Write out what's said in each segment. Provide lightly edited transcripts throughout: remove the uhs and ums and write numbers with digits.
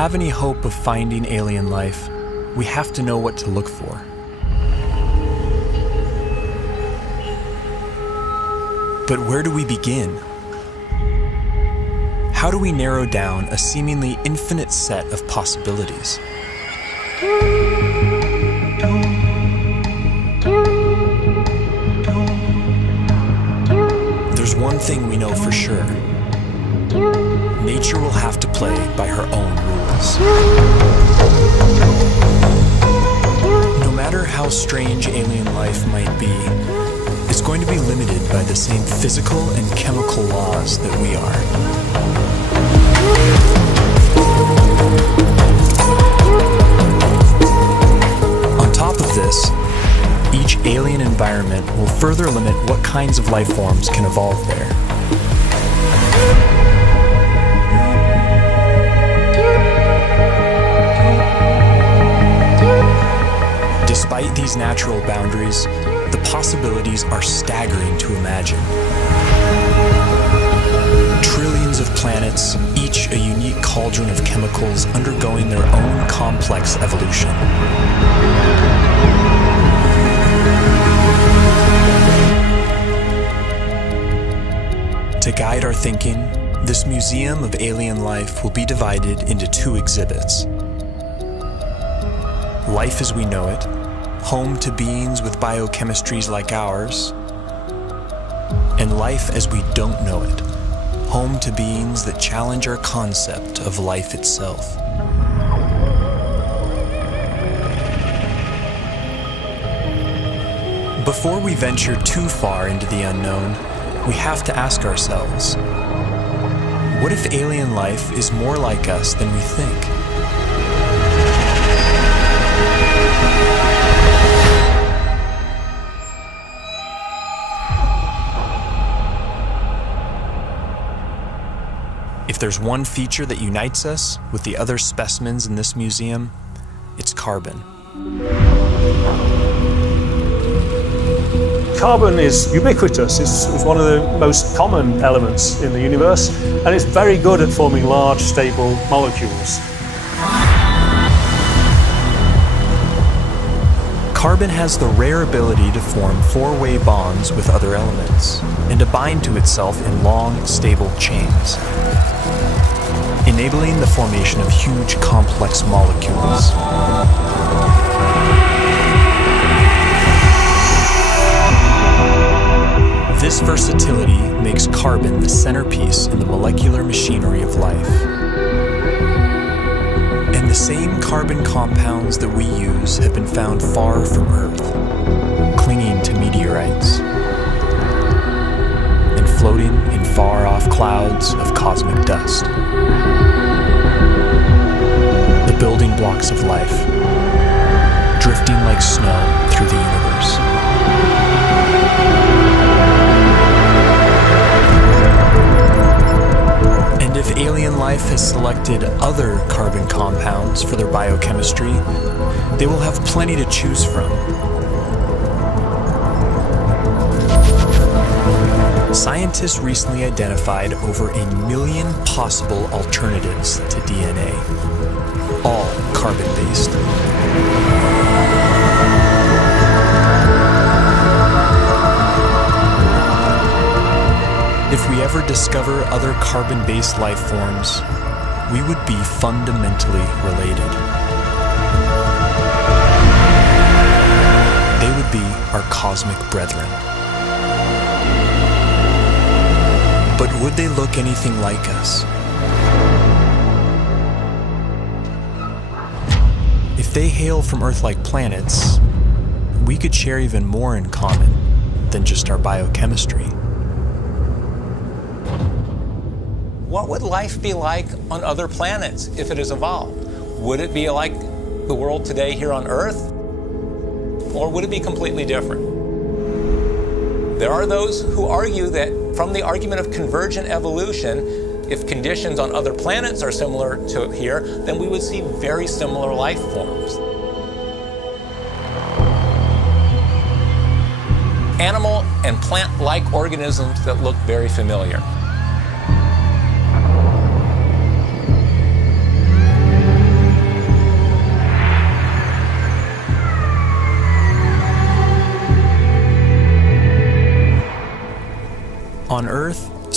have any hope of finding alien life, we have to know what to look for. But where do we begin? How do we narrow down a seemingly infinite set of possibilities? There's one thing we know for sure. Nature will have to play by her own rules. No matter how strange alien life might be, it's going to be limited by the same physical and chemical laws that we are. On top of this, each alien environment will further limit what kinds of life forms can evolve there. Despite these natural boundaries, the possibilities are staggering to imagine. Trillions of planets, each a unique cauldron of chemicals undergoing their own complex evolution. To guide our thinking, this museum of alien life will be divided into two exhibits. Life as we know it, home to beings with biochemistries like ours, and life as we don't know it, home to beings that challenge our concept of life itself. Before we venture too far into the unknown, we have to ask ourselves, what if alien life is more like us than we think? If there's one feature that unites us with the other specimens in this museum, it's carbon. Carbon is ubiquitous. It's one of the most common elements in the universe, and it's very good at forming large, stable molecules. Carbon has the rare ability to form four-way bonds with other elements and to bind to itself in long, stable chains, enabling the formation of huge, complex molecules. This versatility makes carbon the centerpiece in the molecular machinery of life. And the same carbon compounds that we use have been found far from Earth, clinging to meteorites and floating in far-off clouds of cosmic dust. The building blocks of life, drifting like snow through the universe. And if alien life has selected other carbon compounds for their biochemistry, they will have plenty to choose from. Scientists recently identified over 1 million possible alternatives to DNA, all carbon-based. If we ever discover other carbon-based life forms, we would be fundamentally related. They would be our cosmic brethren. But would they look anything like us? If they hail from Earth-like planets, we could share even more in common than just our biochemistry. What would life be like on other planets if it has evolved? Would it be like the world today here on Earth? Or would it be completely different? There are those who argue that from the argument of convergent evolution, if conditions on other planets are similar to here, then we would see very similar life forms. Animal and plant-like organisms that look very familiar.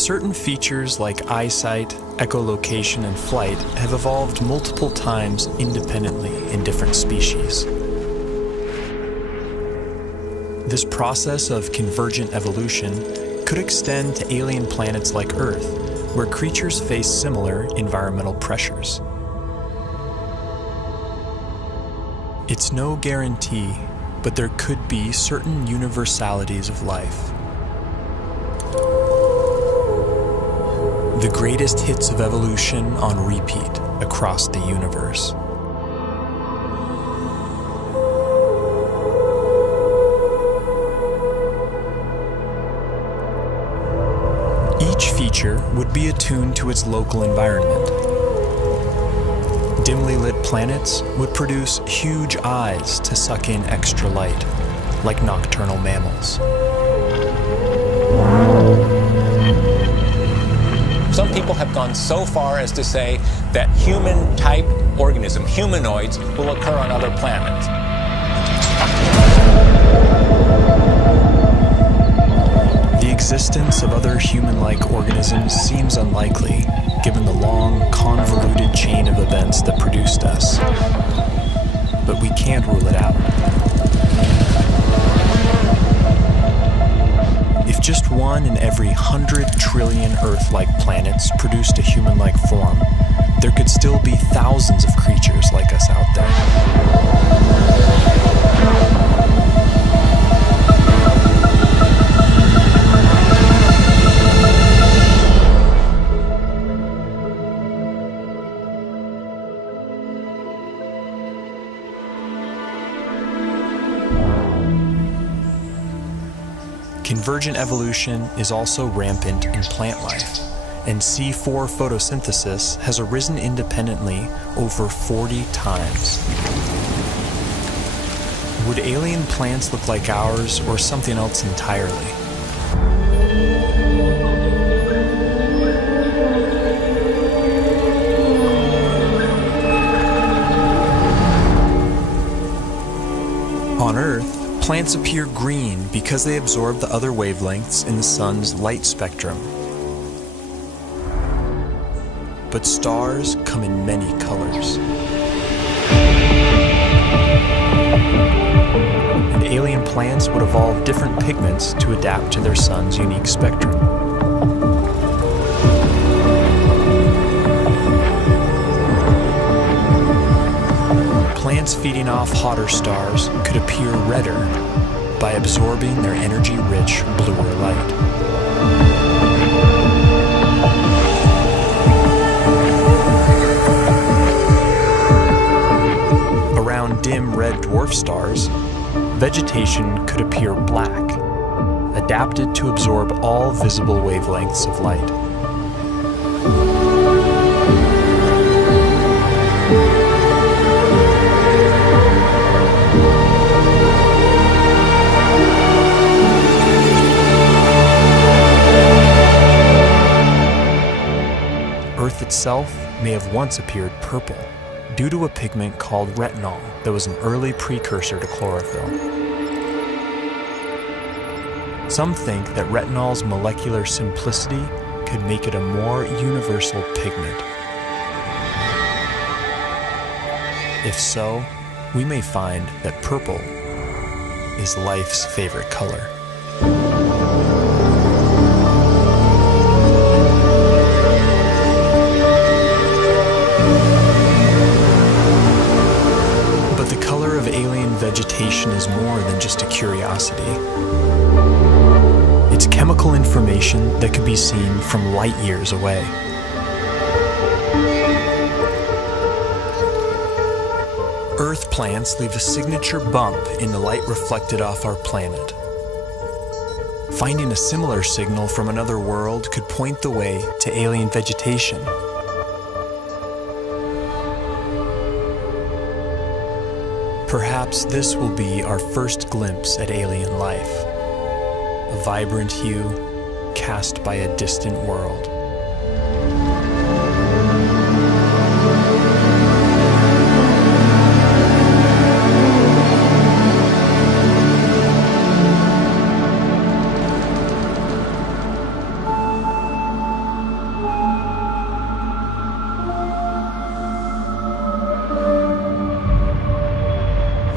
Certain features like eyesight, echolocation, and flight have evolved multiple times independently in different species. This process of convergent evolution could extend to alien planets like Earth, where creatures face similar environmental pressures. It's no guarantee, but there could be certain universalities of life. The greatest hits of evolution on repeat across the universe. Each feature would be attuned to its local environment. Dimly lit planets would produce huge eyes to suck in extra light, like nocturnal mammals. Some people have gone so far as to say that human-type organism, humanoids, will occur on other planets. The existence of other human-like organisms seems unlikely, given the long, convoluted chain of events that produced us. But we can't rule it out. If just one in every 100 trillion Earth-like planets produced a human-like form, there could still be thousands of creatures like us out there. Convergent evolution is also rampant in plant life, and C4 photosynthesis has arisen independently over 40 times. Would alien plants look like ours or something else entirely? On Earth, plants appear green because they absorb the other wavelengths in the sun's light spectrum. But stars come in many colors. And alien plants would evolve different pigments to adapt to their sun's unique spectrum. Plants feeding off hotter stars could appear redder by absorbing their energy-rich bluer light. Around dim red dwarf stars, vegetation could appear black, adapted to absorb all visible wavelengths of light. Earth itself may have once appeared purple due to a pigment called retinol that was an early precursor to chlorophyll. Some think that retinol's molecular simplicity could make it a more universal pigment. If so, we may find that purple is life's favorite color. Vegetation is more than just a curiosity. It's chemical information that can be seen from light years away. Earth plants leave a signature bump in the light reflected off our planet. Finding a similar signal from another world could point the way to alien vegetation. Perhaps this will be our first glimpse at alien life, a vibrant hue cast by a distant world.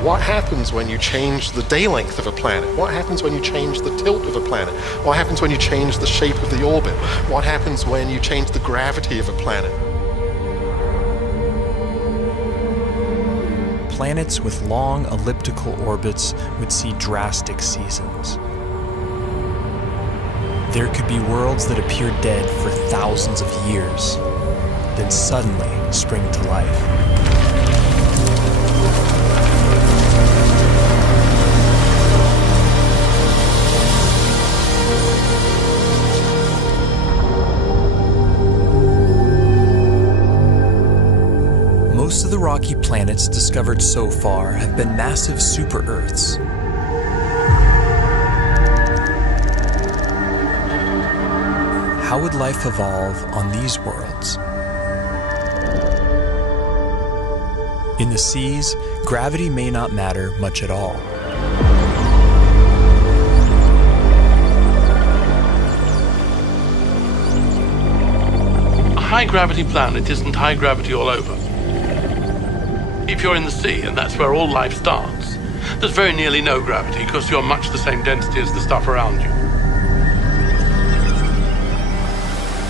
What happens when you change the day length of a planet? What happens when you change the tilt of a planet? What happens when you change the shape of the orbit? What happens when you change the gravity of a planet? Planets with long elliptical orbits would see drastic seasons. There could be worlds that appear dead for thousands of years, then suddenly spring to life. Most of the rocky planets discovered so far have been massive super-Earths. How would life evolve on these worlds? In the seas, gravity may not matter much at all. A high-gravity planet isn't high gravity all over. If you're in the sea, and that's where all life starts, there's very nearly no gravity because you're much the same density as the stuff around you.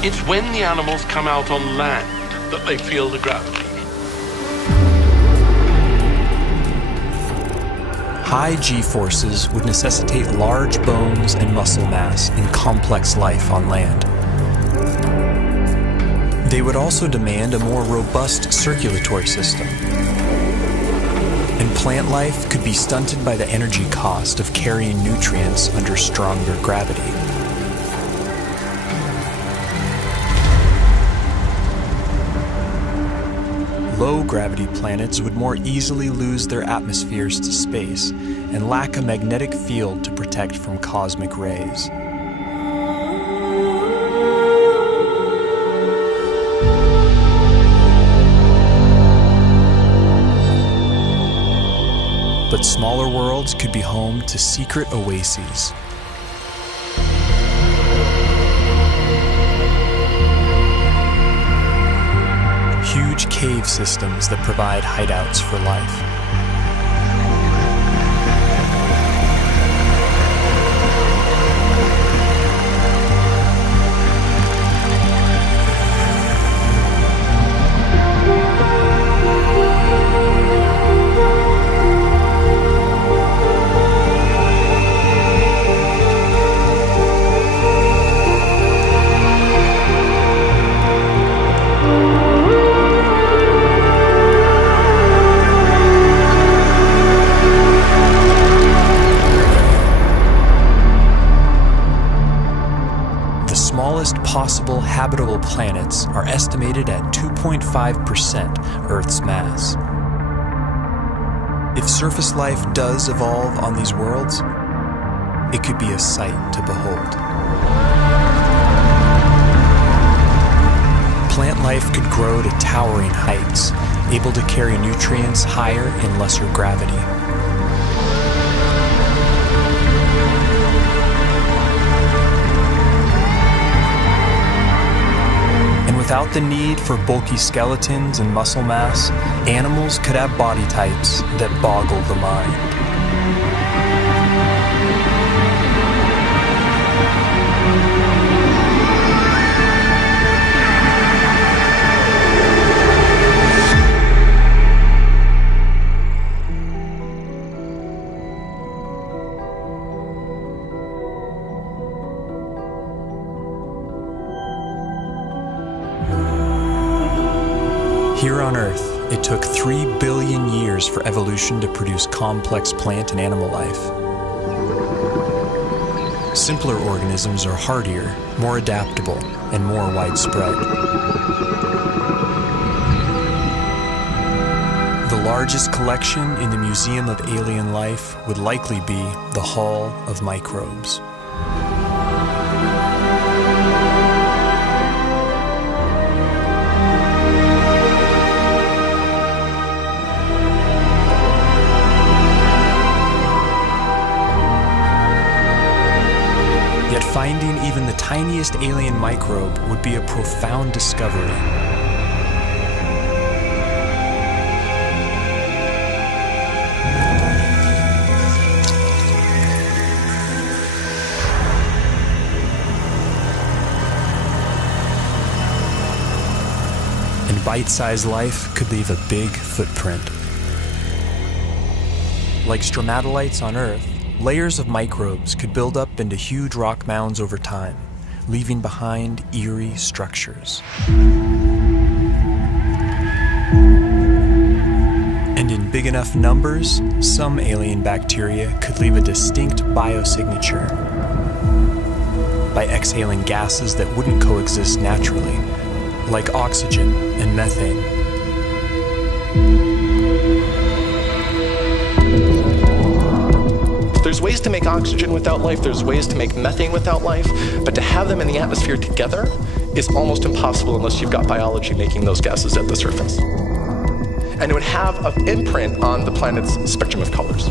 It's when the animals come out on land that they feel the gravity. High G-forces would necessitate large bones and muscle mass in complex life on land. They would also demand a more robust circulatory system. And plant life could be stunted by the energy cost of carrying nutrients under stronger gravity. Low-gravity planets would more easily lose their atmospheres to space and lack a magnetic field to protect from cosmic rays. But smaller worlds could be home to secret oases. Huge cave systems that provide hideouts for life. Possible habitable planets are estimated at 2.5% Earth's mass. If surface life does evolve on these worlds, it could be a sight to behold. Plant life could grow to towering heights, able to carry nutrients higher in lesser gravity. Without the need for bulky skeletons and muscle mass, animals could have body types that boggle the mind. Here on Earth, it took 3 billion years for evolution to produce complex plant and animal life. Simpler organisms are hardier, more adaptable, and more widespread. The largest collection in the Museum of Alien Life would likely be the Hall of Microbes. Yet finding even the tiniest alien microbe would be a profound discovery. bite-sized life could leave a big footprint. Like stromatolites on Earth, layers of microbes could build up into huge rock mounds over time, leaving behind eerie structures. And in big enough numbers, some alien bacteria could leave a distinct biosignature by exhaling gases that wouldn't coexist naturally, like oxygen and methane. There's ways to make oxygen without life, there's ways to make methane without life, but to have them in the atmosphere together is almost impossible unless you've got biology making those gases at the surface. And it would have an imprint on the planet's spectrum of colors.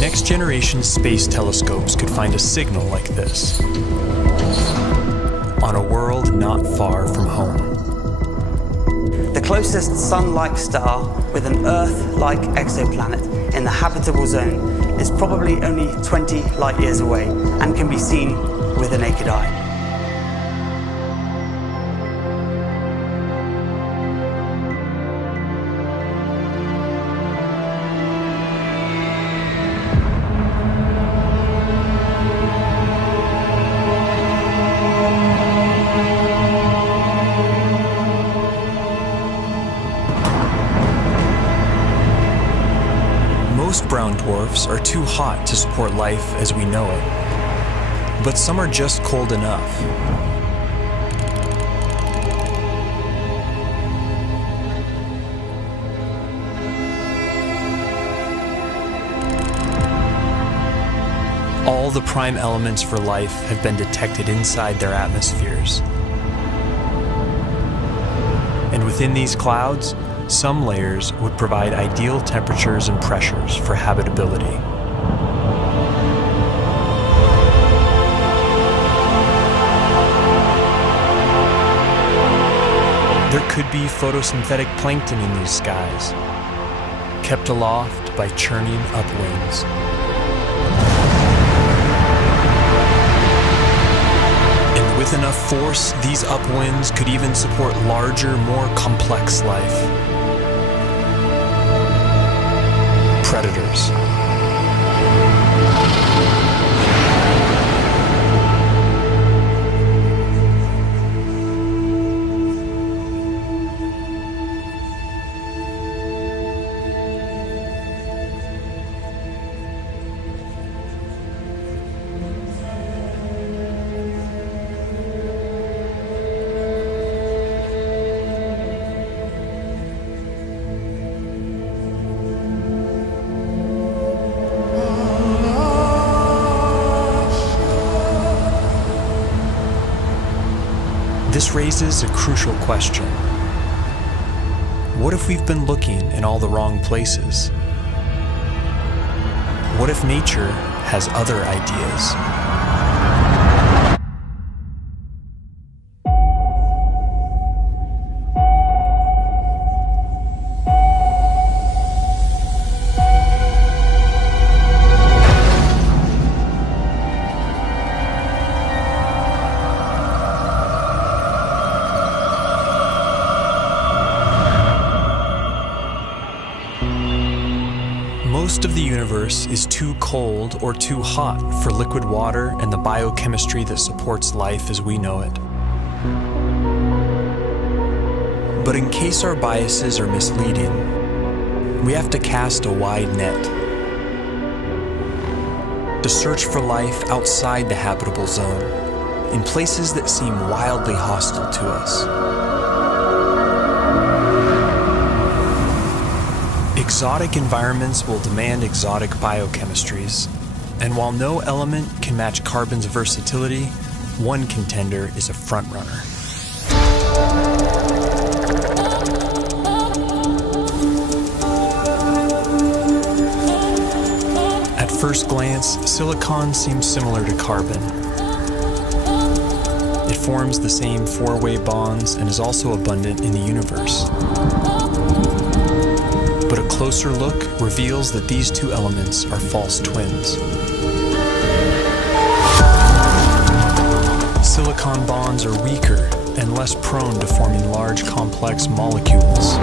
Next-generation space telescopes could find a signal like this on a world not far from home. The closest Sun-like star with an Earth-like exoplanet in the habitable zone is probably only 20 light years away and can be seen with the naked eye. Most brown dwarfs are too hot to support life as we know it, but some are just cold enough. All the prime elements for life have been detected inside their atmospheres. And within these clouds, some layers would provide ideal temperatures and pressures for habitability. There could be photosynthetic plankton in these skies, kept aloft by churning upwinds. And with enough force, these upwinds could even support larger, more complex life. Predators. This raises a crucial question. What if we've been looking in all the wrong places? What if nature has other ideas? Most of the universe is too cold or too hot for liquid water and the biochemistry that supports life as we know it. But in case our biases are misleading, we have to cast a wide net to search for life outside the habitable zone, in places that seem wildly hostile to us. Exotic environments will demand exotic biochemistries, and while no element can match carbon's versatility, one contender is a frontrunner. At first glance, silicon seems similar to carbon. It forms the same four-way bonds and is also abundant in the universe. But a closer look reveals that these two elements are false twins. Silicon bonds are weaker and less prone to forming large, complex molecules.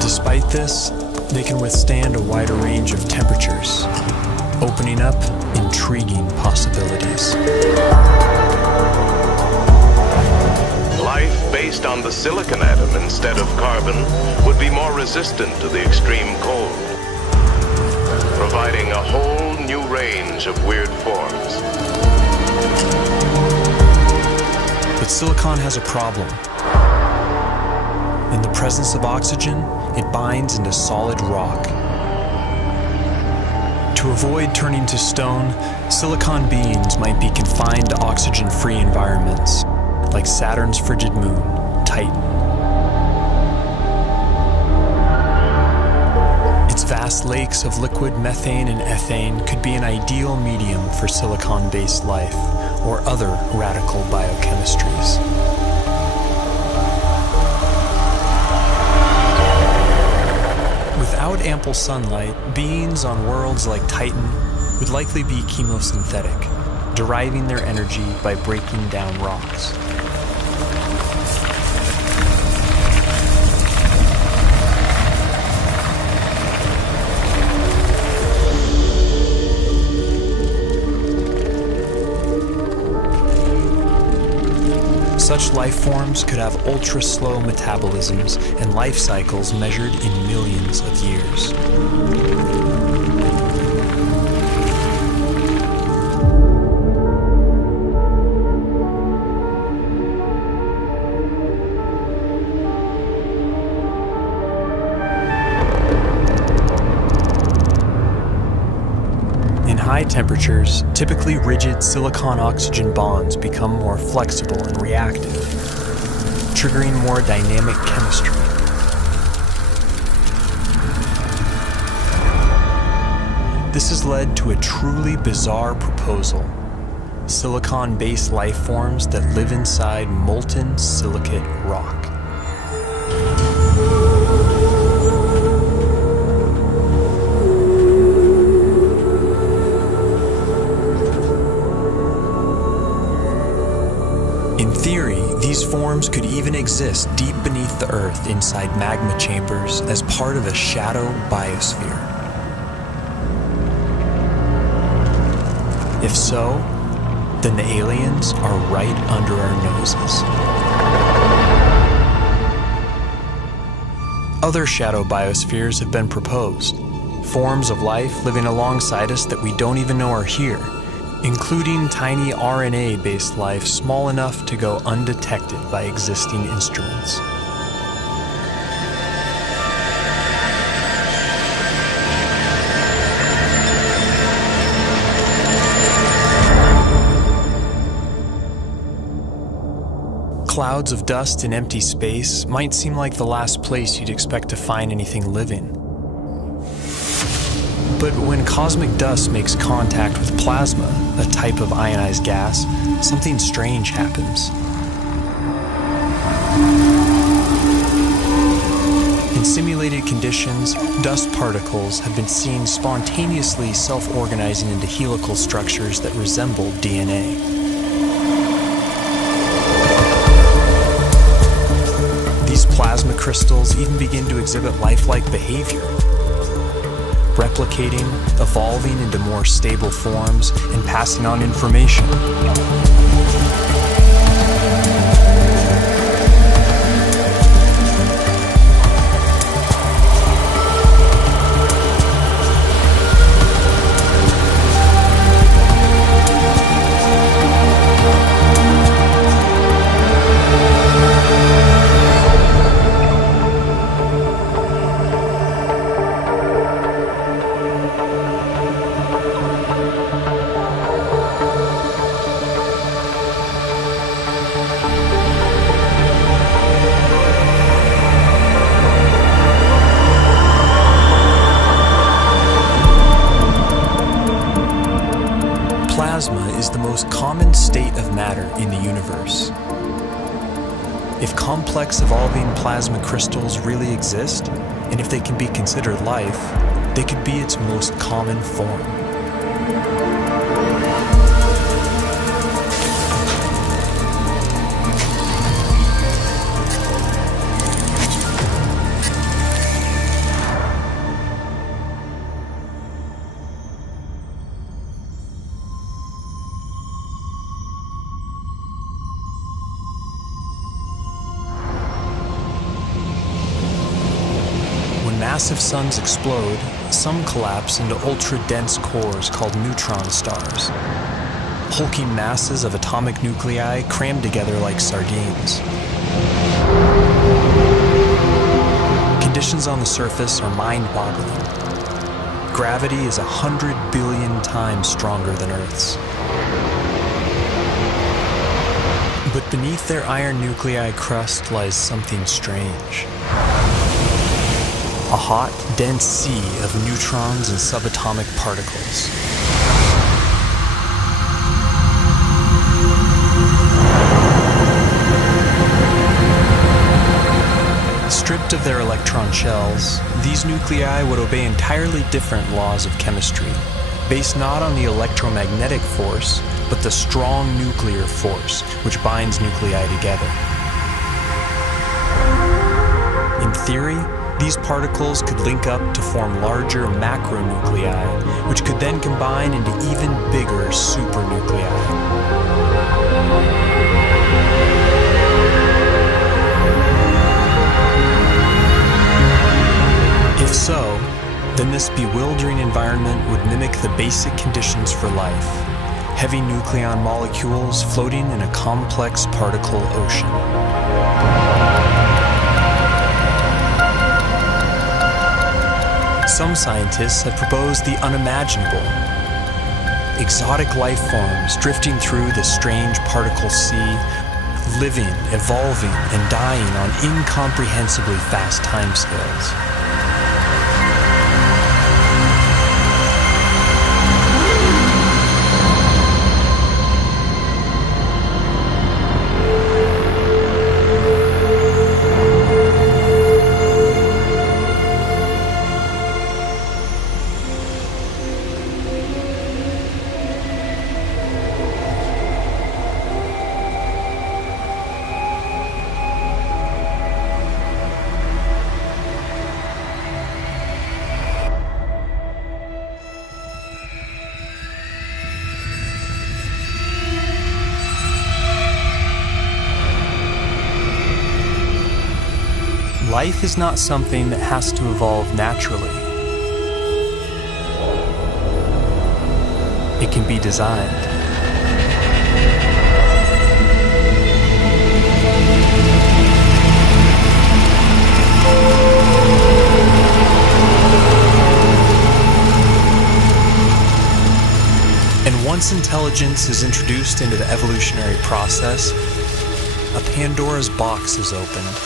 Despite this, they can withstand a wider range of temperatures, opening up intriguing possibilities. Life based on the silicon atom instead of carbon would be more resistant to the extreme cold, providing a whole new range of weird forms. But silicon has a problem. In the presence of oxygen, it binds into solid rock. To avoid turning to stone, silicon beings might be confined to oxygen-free environments, like Saturn's frigid moon, Titan. Its vast lakes of liquid methane and ethane could be an ideal medium for silicon-based life or other radical biochemistries. Without ample sunlight, beings on worlds like Titan would likely be chemosynthetic, deriving their energy by breaking down rocks. Such life forms could have ultra-slow metabolisms and life cycles measured in millions of years. High temperatures, typically rigid silicon-oxygen bonds become more flexible and reactive, triggering more dynamic chemistry. This has led to a truly bizarre proposal: silicon-based life forms that live inside molten silicate rock. In theory, these forms could even exist deep beneath the Earth inside magma chambers as part of a shadow biosphere. If so, then the aliens are right under our noses. Other shadow biospheres have been proposed, forms of life living alongside us that we don't even know are here, including tiny RNA-based life small enough to go undetected by existing instruments. Clouds of dust in empty space might seem like the last place you'd expect to find anything living. But when cosmic dust makes contact with plasma, a type of ionized gas, something strange happens. In simulated conditions, dust particles have been seen spontaneously self-organizing into helical structures that resemble DNA. These plasma crystals even begin to exhibit lifelike behavior, replicating, evolving into more stable forms, and passing on information. Plasma is the most common state of matter in the universe. If complex evolving plasma crystals really exist, and if they can be considered life, they could be its most common form. massive suns explode, some collapse into ultra-dense cores called neutron stars. Hulking masses of atomic nuclei crammed together like sardines. Conditions on the surface are mind-boggling. Gravity is 100 billion times stronger than Earth's. But beneath their iron nuclei crust lies something strange. A hot, dense sea of neutrons and subatomic particles. Stripped of their electron shells, these nuclei would obey entirely different laws of chemistry, based not on the electromagnetic force, but the strong nuclear force which binds nuclei together. In theory, these particles could link up to form larger macronuclei, which could then combine into even bigger supernuclei. If so, then this bewildering environment would mimic the basic conditions for life: heavy nucleon molecules floating in a complex particle ocean. Some scientists have proposed the unimaginable: exotic life forms drifting through the strange particle sea, living, evolving, and dying on incomprehensibly fast timescales. Life is not something that has to evolve naturally. It can be designed. And once intelligence is introduced into the evolutionary process, a Pandora's box is opened.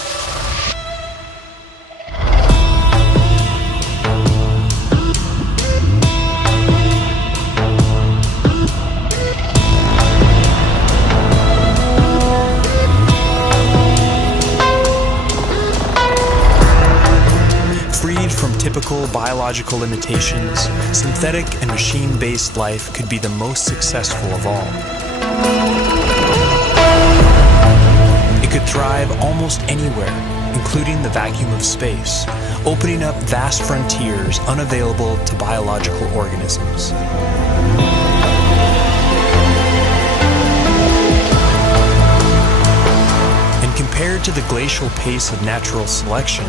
Typical biological limitations, synthetic and machine-based life could be the most successful of all. It could thrive almost anywhere, including the vacuum of space, opening up vast frontiers unavailable to biological organisms. And compared to the glacial pace of natural selection,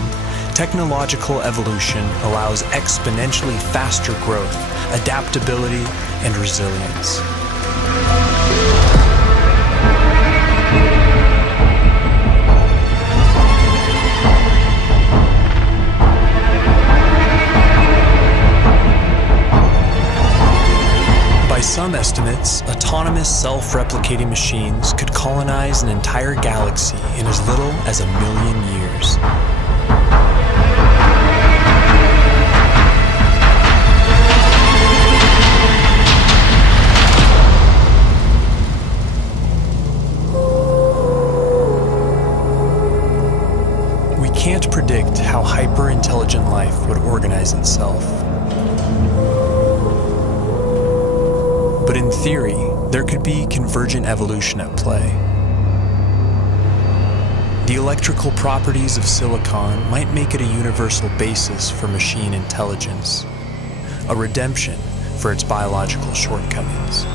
technological evolution allows exponentially faster growth, adaptability, and resilience. By some estimates, autonomous self-replicating machines could colonize an entire galaxy in as little as 1 million years. Can't predict how hyper-intelligent life would organize itself. But in theory, there could be convergent evolution at play. The electrical properties of silicon might make it a universal basis for machine intelligence, a redemption for its biological shortcomings.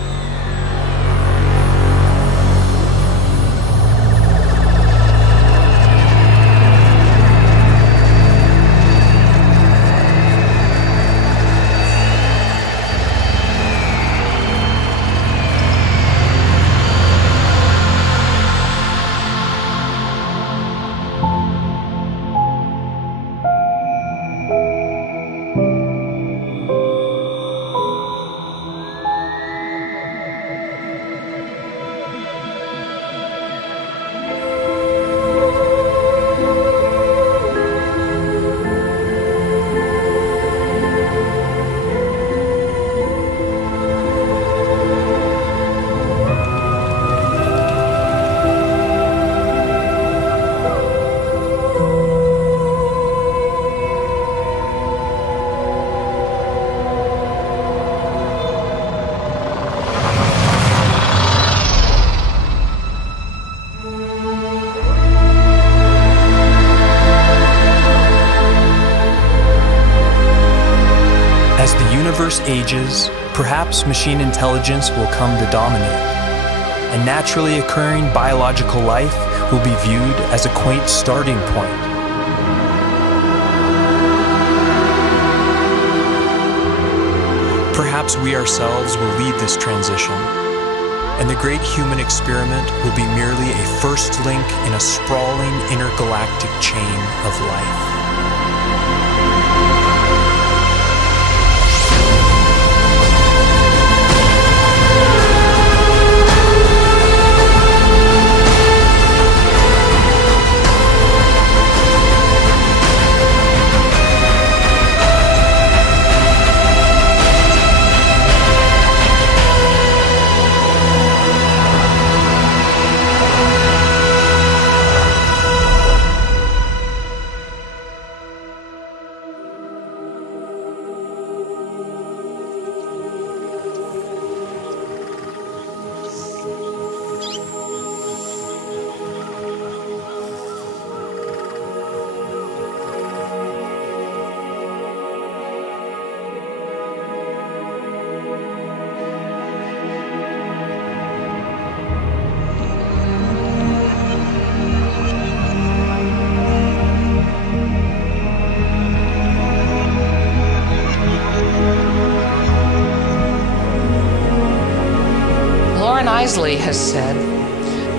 universe ages, perhaps machine intelligence will come to dominate, and naturally occurring biological life will be viewed as a quaint starting point. Perhaps we ourselves will lead this transition, and the great human experiment will be merely a first link in a sprawling intergalactic chain of life. Has said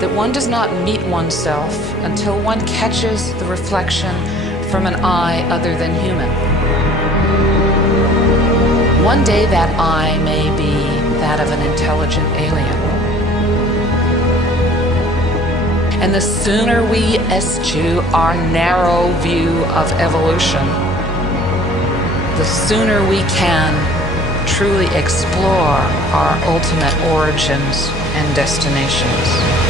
that one does not meet oneself until one catches the reflection from an eye other than human. One day that eye may be that of an intelligent alien. And the sooner we eschew our narrow view of evolution, the sooner we can truly explore our ultimate origins and destinations.